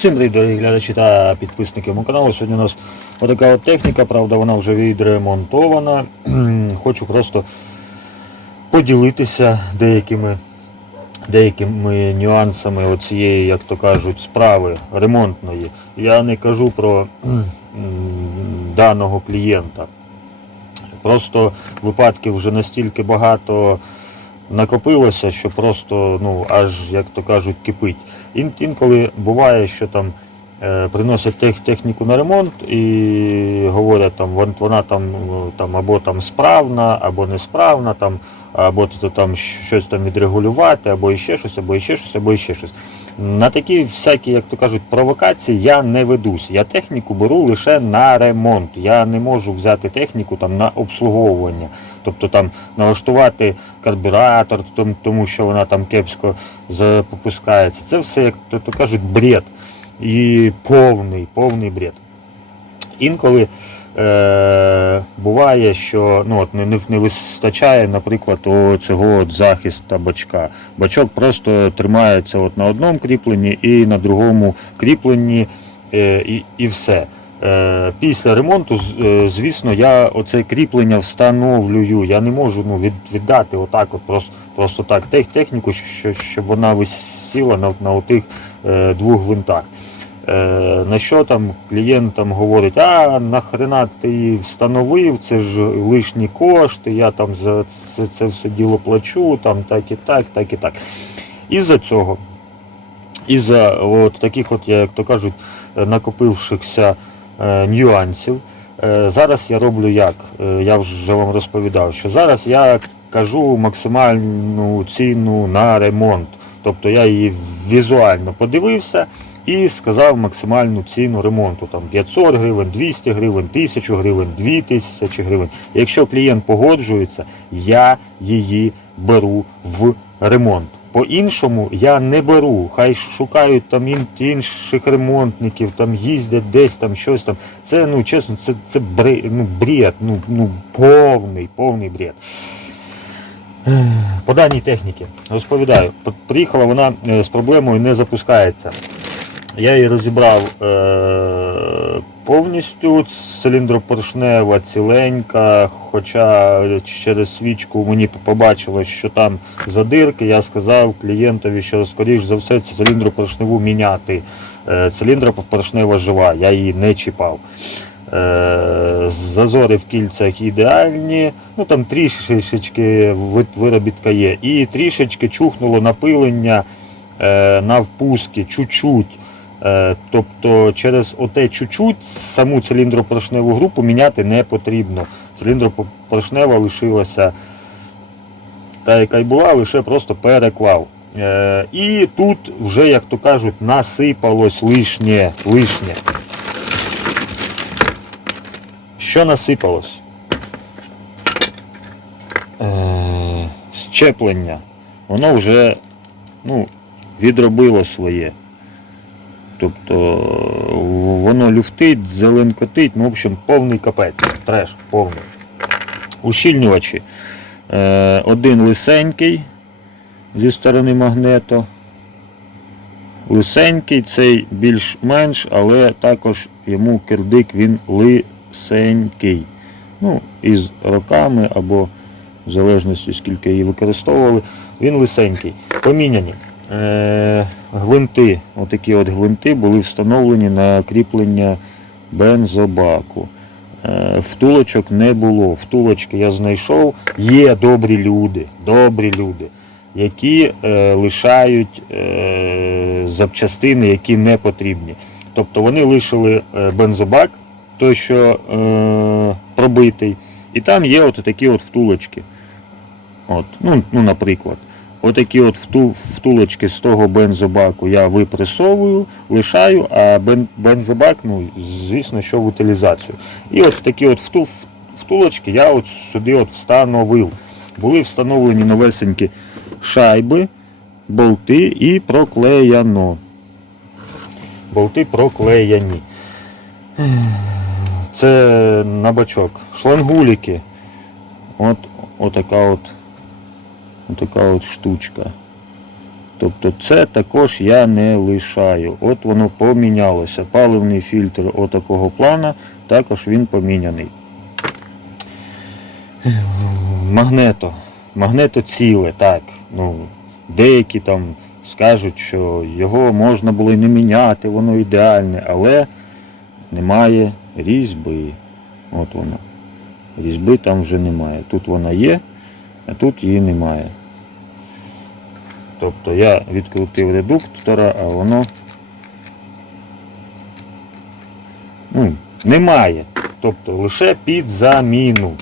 Всім привіт, дорогі глядачі та підписники мого каналу. Сьогодні у нас отака от техніка, правда, вона вже відремонтована. Хочу просто поділитися деякими, деякими нюансами оцієї, як то кажуть, справи ремонтної. Я не кажу про даного клієнта. Просто випадків вже настільки багато накопилося, що просто, ну, аж, як то кажуть, кипить. Ін, інколи буває, що там е, приносять тех, техніку на ремонт і говорять, там, вон- вона там, ну, там або там справна, або несправна, там, або то там щось там відрегулювати, або іще щось, або іще щось, або іще щось. На такі всякі, як то кажуть, провокації я не ведусь. Я техніку беру лише на ремонт. Я не можу взяти техніку там на обслуговування. Тобто там налаштувати карбюратор, тому, що вона там кепсько запускається. Це все, як то, кажуть, бред. І повний, повний бред. Інколи е, буває, що ну, от не, не, вистачає, наприклад, цього от захиста бачка. Бачок просто тримається от на одному кріпленні і на другому кріпленні, е, і, і все. Е, Після ремонту, е, звісно, я оце кріплення встановлюю. Я не можу ну, віддати отак, от просто, просто так техніку, щоб вона висіла на, на отих е, двох гвинтах. На що там клієнт там говорить, а нахрена ти її встановив, це ж лишні кошти, я там за це, це все діло плачу, там так і так, так і так. Із-за цього, із-за от таких, от, як то кажуть, накопившихся нюансів. Е, Зараз я роблю як? Е, Я вже вам розповідав, що зараз я кажу максимальну ціну на ремонт. Тобто я її візуально подивився і сказав максимальну ціну ремонту. Там 500 гривень, 200 гривень, 1000 гривень, 2000 гривень. Якщо клієнт погоджується, я її беру в ремонт. По-іншому я не беру. Хай шукають там ін- інших ремонтників, там їздять десь там щось там. Це ну чесно, це, це бре, ну, бред, ну, ну повний, повний бред. По даній техніці розповідаю, приїхала вона е, з проблемою не запускається. Я її розібрав е- повністю, циліндропоршнева ціленька, хоча через свічку мені побачилось, що там задирки, я сказав клієнтові, що скоріш за все це циліндропоршневу міняти. Е, Циліндропоршнева жива, я її не чіпав. Е, Зазори в кільцях ідеальні, ну там трішечки виробітка є. І трішечки чухнуло напилення е, на впуски, чуть-чуть. Е, Тобто через оте чуть-чуть саму циліндропоршневу групу міняти не потрібно. Циліндропоршнева лишилася та, яка й була, лише просто переклав. Е, І тут вже, як то кажуть, насипалось лишнє. лишнє. Що насипалось? Е, Щеплення. Воно вже ну, відробило своє. Тобто воно люфтить, зеленкотить, ну, в общем, повний капець. Треш, повний. Ущільнювачі. Е, Один лисенький зі сторони магнето. Лисенький, цей більш-менш, але також йому кирдик він лисенький. Ну, із роками або в залежності скільки її використовували, він лисенький. Поміняні. Е, гвинти, отакі от гвинти були встановлені на кріплення бензобаку. Е, втулочок не було. Втулочки я знайшов. Є добрі люди, добрі люди, які е, лишають запчастини, які не потрібні. Тобто вони лишили бензобак, той, що пробитий, і там є от такі от втулочки. От, ну, ну, наприклад. Отакі от втулочки з того бензобаку я випресовую, лишаю, а бензобак, ну, звісно, що в утилізацію. І от такі от вту, втулочки я от сюди от встановив. Були встановлені новесенькі шайби, болти і проклеяно. Болти проклеяні. Це на бачок. Шлангуліки. От, отака от, отака от штучка. Тобто це також я не лишаю. От воно помінялося. Паливний фільтр отакого плана, також він поміняний. Магнето. Магнето ціле, так. Ну, деякі там скажуть, що його можна було і не міняти, воно ідеальне, але немає різьби. От вона. Різьби там вже немає. Тут вона є, а тут її немає. Тобто я відкрутив редуктора, а воно ну, немає. Тобто лише під заміну.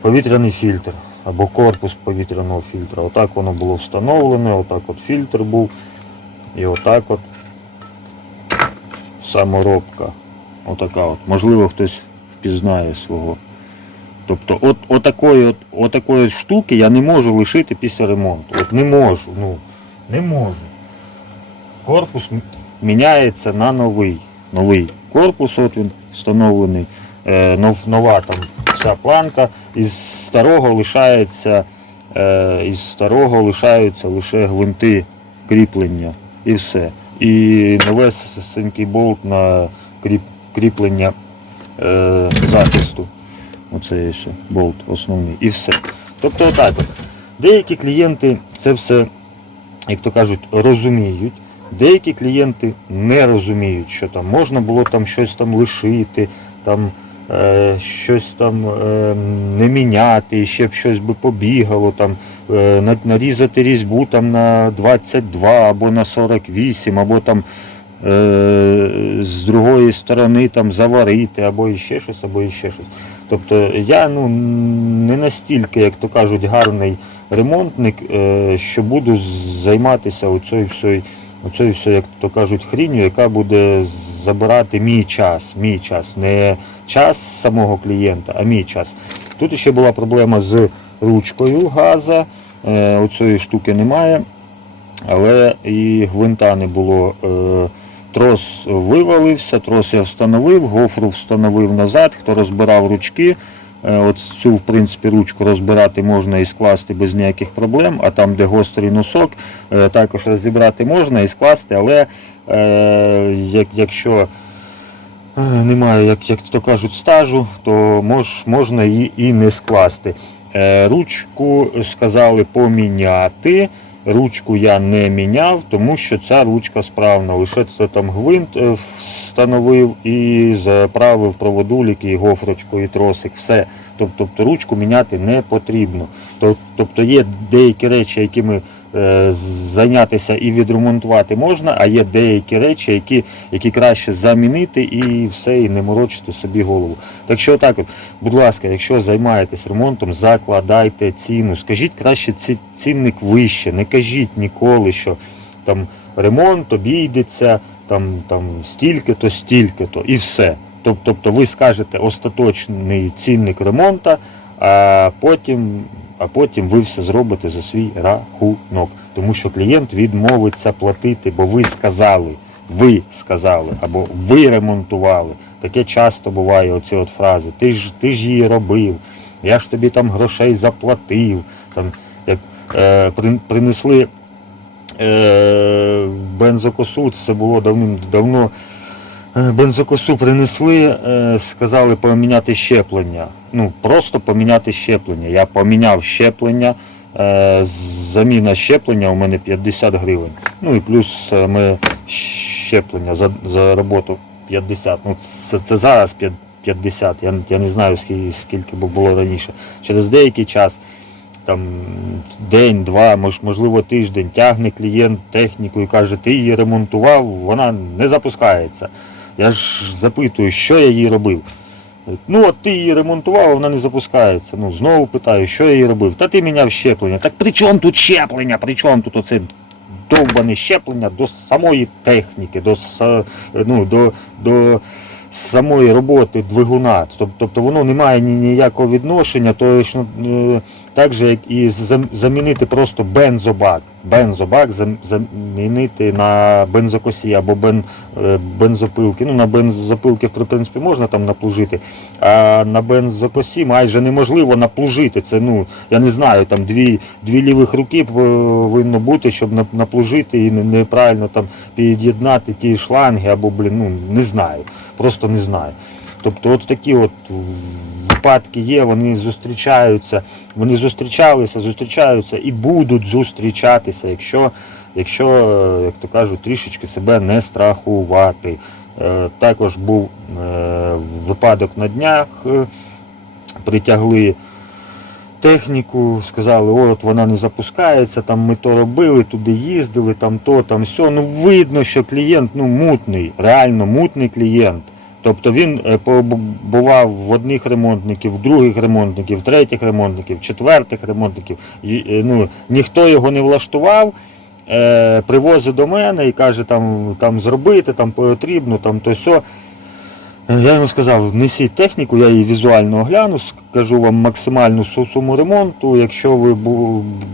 Повітряний фільтр або корпус повітряного фільтра. Отак воно було встановлене, отак от фільтр був. І отак от саморобка. Отака от. Можливо, хтось впізнає свого. Тобто от, отакої, от, отакої штуки я не можу лишити після ремонту. От не можу, ну, не можу. Корпус міняється на новий. Новий корпус, от він встановлений. Е, нов, нова там вся планка. Із старого лишається, е, із старого лишаються лише гвинти кріплення і все. І новесенький болт на кріп, кріплення е, захисту. Оце все, болт основний. І все. Тобто отак. Деякі клієнти це все, як то кажуть, розуміють. Деякі клієнти не розуміють, що там можна було там щось там лишити, там е, щось там е, не міняти, ще б щось би побігало, там, е, нарізати різьбу там на 22 або на 48, або там е, з другої сторони там заварити, або іще щось, або іще щось. Тобто я ну, не настільки, як то кажуть, гарний ремонтник, е, що буду займатися оцею всьою, оцею всьою, як то кажуть, хрінню, яка буде забирати мій час. Мій час. Не час самого клієнта, а мій час. Тут ще була проблема з ручкою газа. Е, Оцієї штуки немає, але і гвинта не було. Трос вивалився, трос я встановив, гофру встановив назад, хто розбирав ручки. Е, От цю, в принципі, ручку розбирати можна і скласти без ніяких проблем, а там, де гострий носок, е, також розібрати можна і скласти, але е, якщо немає, як, як то кажуть, стажу, то мож, можна її і не скласти. Ручку сказали поміняти. Ручку я не міняв, тому що ця ручка справна. Лише це там гвинт е, встановив і заправив проводулік, і гофрочку, і тросик. Все. Тобто ручку міняти не потрібно. Тобто є деякі речі, якими е, зайнятися і відремонтувати можна, а є деякі речі, які, які краще замінити і все, і не морочити собі голову. Так що так, от, будь ласка, якщо займаєтесь ремонтом, закладайте ціну. Скажіть краще ці, цінник вище. Не кажіть ніколи, що там ремонт обійдеться там, там стільки-то, стільки-то і все. Тобто ви скажете остаточний цінник ремонту, а потім, а потім ви все зробите за свій рахунок. Тому що клієнт відмовиться платити, бо ви сказали, ви сказали, або ви ремонтували. Таке часто буває оці от фрази. Ти ж, ти ж її робив, я ж тобі там грошей заплатив. Там, як е, при- принесли е, бензокосу, це було давним-давно. Е, Бензокосу принесли, е, сказали поміняти щеплення. Ну, просто поміняти щеплення. Я поміняв щеплення, е, заміна щеплення у мене 50 гривень. Ну і плюс е, ми щеплення за, за роботу 50. Ну, це, це зараз 50. Я, я не знаю, скільки, скільки бу- було раніше. Через деякий час там день, два, мож, можливо, тиждень тягне клієнт техніку і каже, ти її ремонтував, вона не запускається. Я ж запитую, що я їй робив. Ну, от ти її ремонтував, вона не запускається. Ну, знову питаю, що я їй робив? Та ти міняв щеплення. Так при чому тут щеплення? При чому тут оце довбане щеплення до самої техніки, до, ну, до, до самої роботи двигуна. Тобто воно не має ніякого відношення, то ну, е, Так же, як і замінити просто бензобак. Бензобак замінити на бензокосі або бен, е, бензопилки. Ну, на бензопилки, в принципі, можна там наплужити, а на бензокосі майже неможливо наплужити. Це, ну, я не знаю, там дві, дві лівих руки повинно бути, щоб наплужити і неправильно там під'єднати ті шланги або, блін, ну, не знаю. Просто не знаю. Тобто от такі от випадки є, вони зустрічаються, вони зустрічалися, зустрічаються і будуть зустрічатися, якщо, якщо е, як то кажуть, трішечки себе не страхувати. Е, Також був е, випадок на днях, притягли техніку, сказали, от вона не запускається, там ми то робили, туди їздили, там то, там все. Ну видно, що клієнт ну, мутний, реально мутний клієнт. Тобто він е, побував в одних ремонтників, в других ремонтників, в третіх ремонтників, в четвертих ремонтників. Е, Ну, ніхто його не влаштував, е, привозить до мене і каже, там, там зробити, там потрібно, там то сьо. Я йому сказав, несіть техніку, я її візуально огляну, скажу вам максимальну суму ремонту. Якщо ви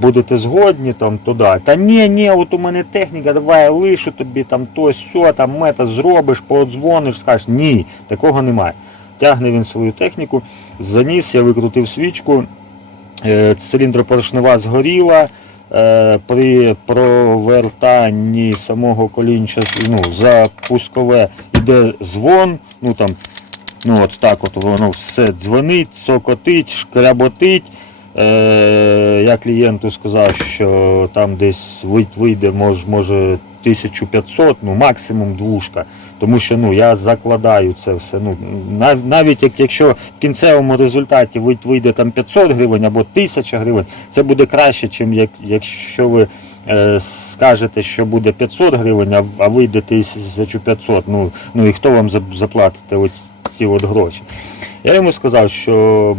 будете згодні, там, то да. Та ні, ні, от у мене техніка, давай я лишу тобі там то сьо, там мета зробиш, подзвониш, скажеш. Ні, такого немає. Тягне він свою техніку, заніс, я викрутив свічку, е, циліндропоршнева згоріла. Е, При провертанні самого колінча ну, запускове йде дзвон, ну там, ну от так от воно все дзвонить, цокотить, шкряботить. Е, я клієнту сказав, що там десь вийде мож, може 1500, ну максимум двушка. Тому що ну, я закладаю це все. Ну, нав- навіть як, якщо в кінцевому результаті вий- вийде там 500 гривень або 1000 гривень, це буде краще, ніж як, якщо ви е, скажете, що буде 500 гривень, а, а вийде 1500. Ну, ну і хто вам за- заплатите от ті от гроші? Я йому сказав, що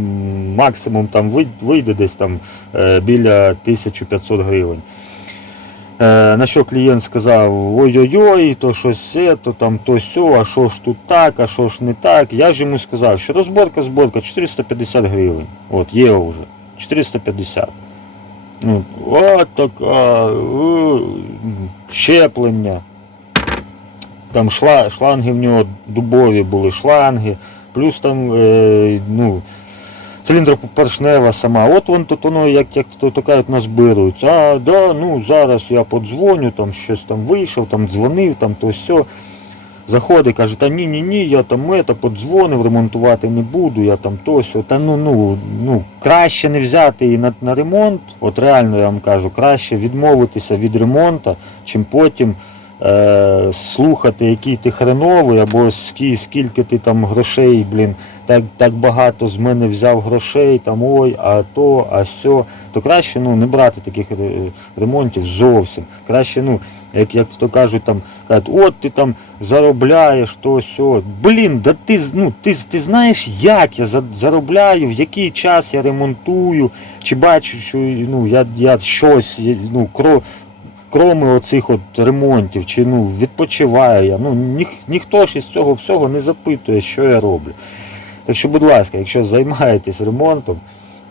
максимум там вий- вийде десь там е, біля 1500 гривень. Е, на що клієнт сказав, ой-ой-ой, то щось це, то там то сьо, а що ж тут так, а що ж не так. Я ж йому сказав, що розборка, зборка 450 гривень. От, є вже. 450. Ну, от така, щеплення. Там шла, шланги в нього дубові були шланги, плюс там, е, ну, циліндропоршнева сама. От вон тут воно, як, як то, то кажуть, назбирується. А, да, ну зараз я подзвоню, там щось там вийшов, там дзвонив, там то все. Заходить, каже, та ні, ні, ні, я там это, подзвонив, ремонтувати не буду, я там то сьо. Та ну, ну, ну, краще не взяти її на, на ремонт, от реально я вам кажу, краще відмовитися від ремонту, чим потім е, слухати, який ти хреновий, або скільки ти там грошей, блін, так, так багато з мене взяв грошей, там ой, а то, а сьо. То краще ну, не брати таких ремонтів зовсім. Краще, ну, як, як то кажуть, там, кажуть, от ти там заробляєш то сьо. Блін, да ти, ну, ти, ти знаєш, як я заробляю, в який час я ремонтую, чи бачу, що ну, я, я щось, ну, кро, кроме оцих от ремонтів, чи ну, відпочиваю я. Ну, ніх, ніхто ж із цього всього не запитує, що я роблю. Так що, будь ласка, якщо займаєтесь ремонтом,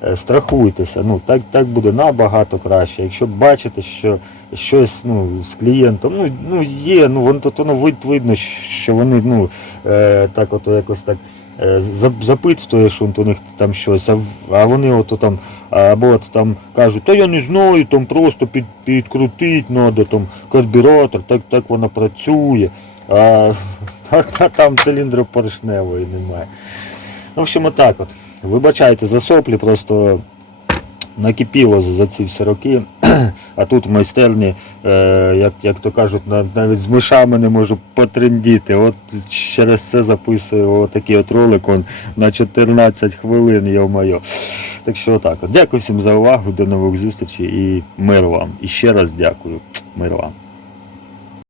е, страхуйтеся, ну так, так буде набагато краще. Якщо бачите, що щось ну, з клієнтом, ну, ну є, ну воно тут воно вид, видно, що вони ну, е, так от якось так е, за- запитуєш у них там щось, а, вони от там або от там кажуть, та я не знаю, там просто під, підкрутить треба, там карбюратор, так, так вона працює. А, а, а там циліндру поршневої немає. В общем, отак от. Вибачайте за соплі, просто накипіло за, за ці всі роки. А тут в майстерні, е, як, як то кажуть, навіть з мишами не можу потрендіти. От через це записую отакий от ролик он, на 14 хвилин, йо-моє. Так що отак. От. Дякую всім за увагу, до нових зустрічей і мир вам. І ще раз дякую. Мир вам.